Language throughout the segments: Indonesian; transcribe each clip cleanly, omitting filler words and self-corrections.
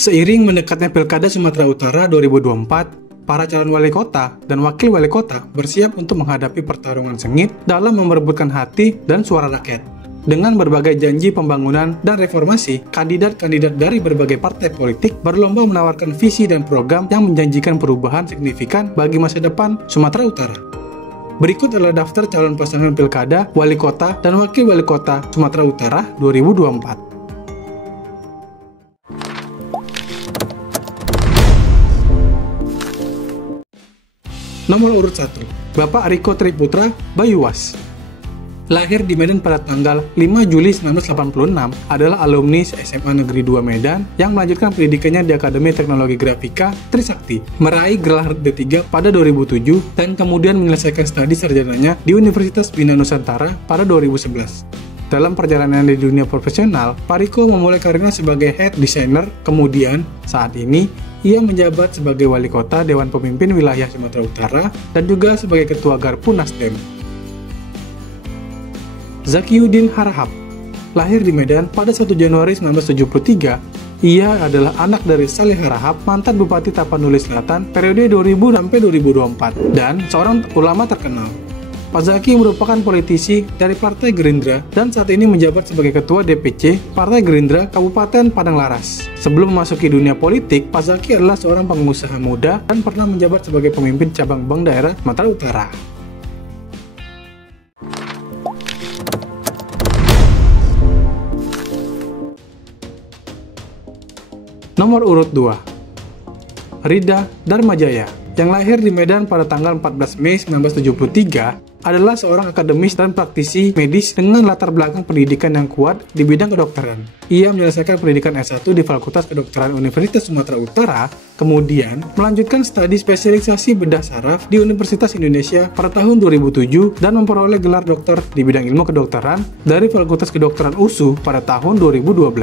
Seiring mendekatnya Pilkada Sumatera Utara 2024, para calon wali kota dan wakil wali kota bersiap untuk menghadapi pertarungan sengit dalam memerebutkan hati dan suara rakyat. Dengan berbagai janji pembangunan dan reformasi, kandidat-kandidat dari berbagai partai politik berlomba menawarkan visi dan program yang menjanjikan perubahan signifikan bagi masa depan Sumatera Utara. Berikut adalah daftar calon pasangan Pilkada, Wali Kota, dan Wakil Wali Kota Sumatera Utara 2024. Nomor urut 1, Bapak Riko Triputra Bayuwas. Lahir di Medan pada tanggal 5 Juli 1986, adalah alumni SMA Negeri 2 Medan yang melanjutkan pendidikannya di Akademi Teknologi Grafika Trisakti, meraih gelar D3 pada 2007 dan kemudian menyelesaikan studi sarjananya di Universitas Bina Nusantara pada 2011. Dalam perjalanan di dunia profesional, Pak Riko memulai karirnya sebagai head designer, kemudian saat ini ia menjabat sebagai Wali Kota Dewan Pemimpin Wilayah Sumatera Utara dan juga sebagai Ketua Garpu Nasdem. Zakiyuddin Harahap. Lahir di Medan pada 1 Januari 1973, ia adalah anak dari Saleh Harahap, mantan Bupati Tapanuli Selatan periode 2000 sampai 2024 dan seorang ulama terkenal. Pak Zaki merupakan politisi dari Partai Gerindra dan saat ini menjabat sebagai Ketua DPC Partai Gerindra Kabupaten Padang Laras. Sebelum memasuki dunia politik, Pak Zaki adalah seorang pengusaha muda dan pernah menjabat sebagai pemimpin cabang bank daerah Sumatera Utara. Nomor urut 2, Rida Dharmajaya, yang lahir di Medan pada tanggal 14 Mei 1973, adalah seorang akademis dan praktisi medis dengan latar belakang pendidikan yang kuat di bidang kedokteran. Ia menyelesaikan pendidikan S1 di Fakultas Kedokteran Universitas Sumatera Utara, kemudian melanjutkan studi spesialisasi bedah saraf di Universitas Indonesia pada tahun 2007 dan memperoleh gelar doktor di bidang ilmu kedokteran dari Fakultas Kedokteran USU pada tahun 2012.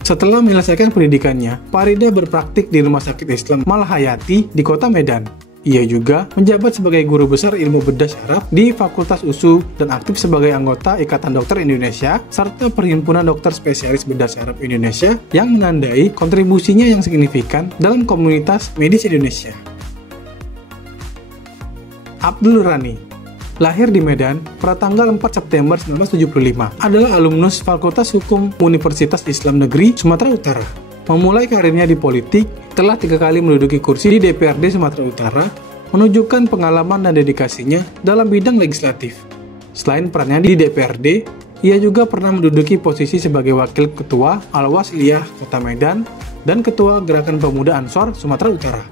Setelah menyelesaikan pendidikannya, Pak Rida berpraktik di Rumah Sakit Islam Malhayati di Kota Medan. Ia juga menjabat sebagai guru besar ilmu bedah saraf di Fakultas USU dan aktif sebagai anggota Ikatan Dokter Indonesia serta Perhimpunan Dokter Spesialis Bedah Saraf Indonesia yang menandai kontribusinya yang signifikan dalam komunitas medis Indonesia. Abdul Rani. Lahir di Medan pada tanggal 4 September 1975, adalah alumnus Fakultas Hukum Universitas Islam Negeri Sumatera Utara. Memulai karirnya di politik, telah 3 kali menduduki kursi di DPRD Sumatera Utara, menunjukkan pengalaman dan dedikasinya dalam bidang legislatif. Selain perannya di DPRD, ia juga pernah menduduki posisi sebagai Wakil Ketua Al-Wasliyah Kota Medan dan Ketua Gerakan Pemuda Ansor Sumatera Utara,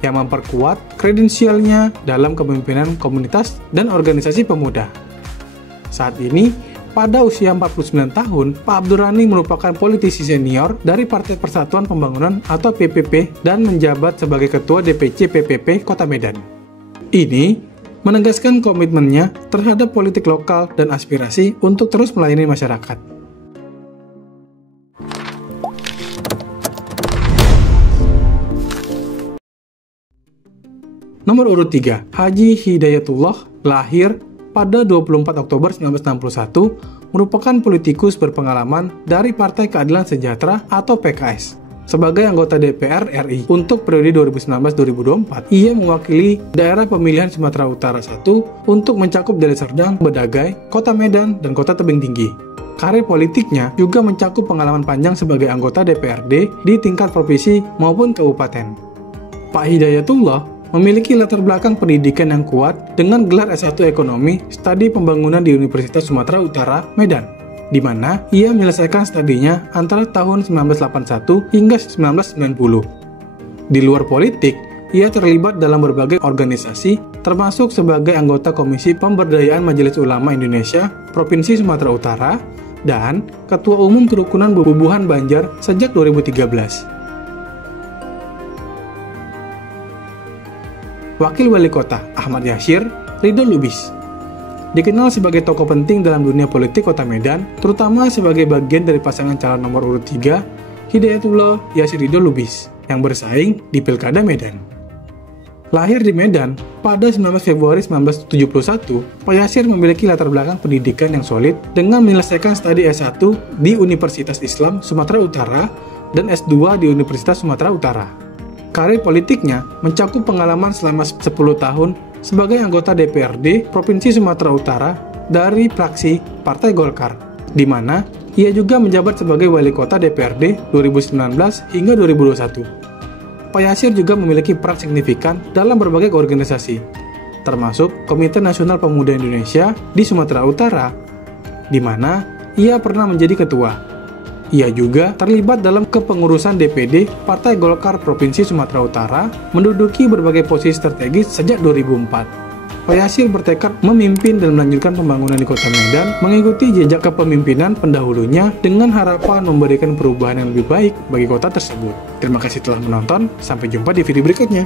yang memperkuat kredensialnya dalam kepemimpinan komunitas dan organisasi pemuda. Saat ini, pada usia 49 tahun, Pak Abdul Rani merupakan politisi senior dari Partai Persatuan Pembangunan atau PPP dan menjabat sebagai Ketua DPC PPP Kota Medan. Ini menegaskan komitmennya terhadap politik lokal dan aspirasi untuk terus melayani masyarakat. Nomor urut 3, Haji Hidayatullah, lahir pada 24 Oktober 1961, merupakan politikus berpengalaman dari Partai Keadilan Sejahtera atau PKS. Sebagai anggota DPR RI untuk periode 2019-2024, ia mewakili daerah pemilihan Sumatera Utara 1 untuk mencakup Deli Serdang, Bedagai, Kota Medan, dan Kota Tebing Tinggi. Karir politiknya juga mencakup pengalaman panjang sebagai anggota DPRD di tingkat provinsi maupun kabupaten. Pak Hidayatullah memiliki latar belakang pendidikan yang kuat dengan gelar S1 Ekonomi Studi Pembangunan di Universitas Sumatera Utara, Medan, di mana ia menyelesaikan studinya antara tahun 1981 hingga 1990. Di luar politik, ia terlibat dalam berbagai organisasi, termasuk sebagai anggota Komisi Pemberdayaan Majelis Ulama Indonesia Provinsi Sumatera Utara dan Ketua Umum Kerukunan Bubuhan Banjar sejak 2013. Wakil Wali Kota Ahmad Yashir Ridho Lubis. Dikenal sebagai tokoh penting dalam dunia politik Kota Medan, terutama sebagai bagian dari pasangan calon nomor urut 3, Hidayatullah Yashir Ridho Lubis, yang bersaing di Pilkada Medan. Lahir di Medan pada 19 Februari 1971, Pak Yashir memiliki latar belakang pendidikan yang solid dengan menyelesaikan studi S1 di Universitas Islam Sumatera Utara dan S2 di Universitas Sumatera Utara. Karir politiknya mencakup pengalaman selama 10 tahun sebagai anggota DPRD Provinsi Sumatera Utara dari fraksi Partai Golkar, di mana ia juga menjabat sebagai Wali Kota DPRD 2019 hingga 2021. Pak Yasir juga memiliki peran signifikan dalam berbagai organisasi, termasuk Komite Nasional Pemuda Indonesia di Sumatera Utara, di mana ia pernah menjadi ketua. Ia juga terlibat dalam kepengurusan DPD Partai Golkar Provinsi Sumatera Utara, menduduki berbagai posisi strategis sejak 2004. Pak Yasir bertekad memimpin dan melanjutkan pembangunan di Kota Medan, mengikuti jejak kepemimpinan pendahulunya dengan harapan memberikan perubahan yang lebih baik bagi kota tersebut. Terima kasih telah menonton, sampai jumpa di video berikutnya.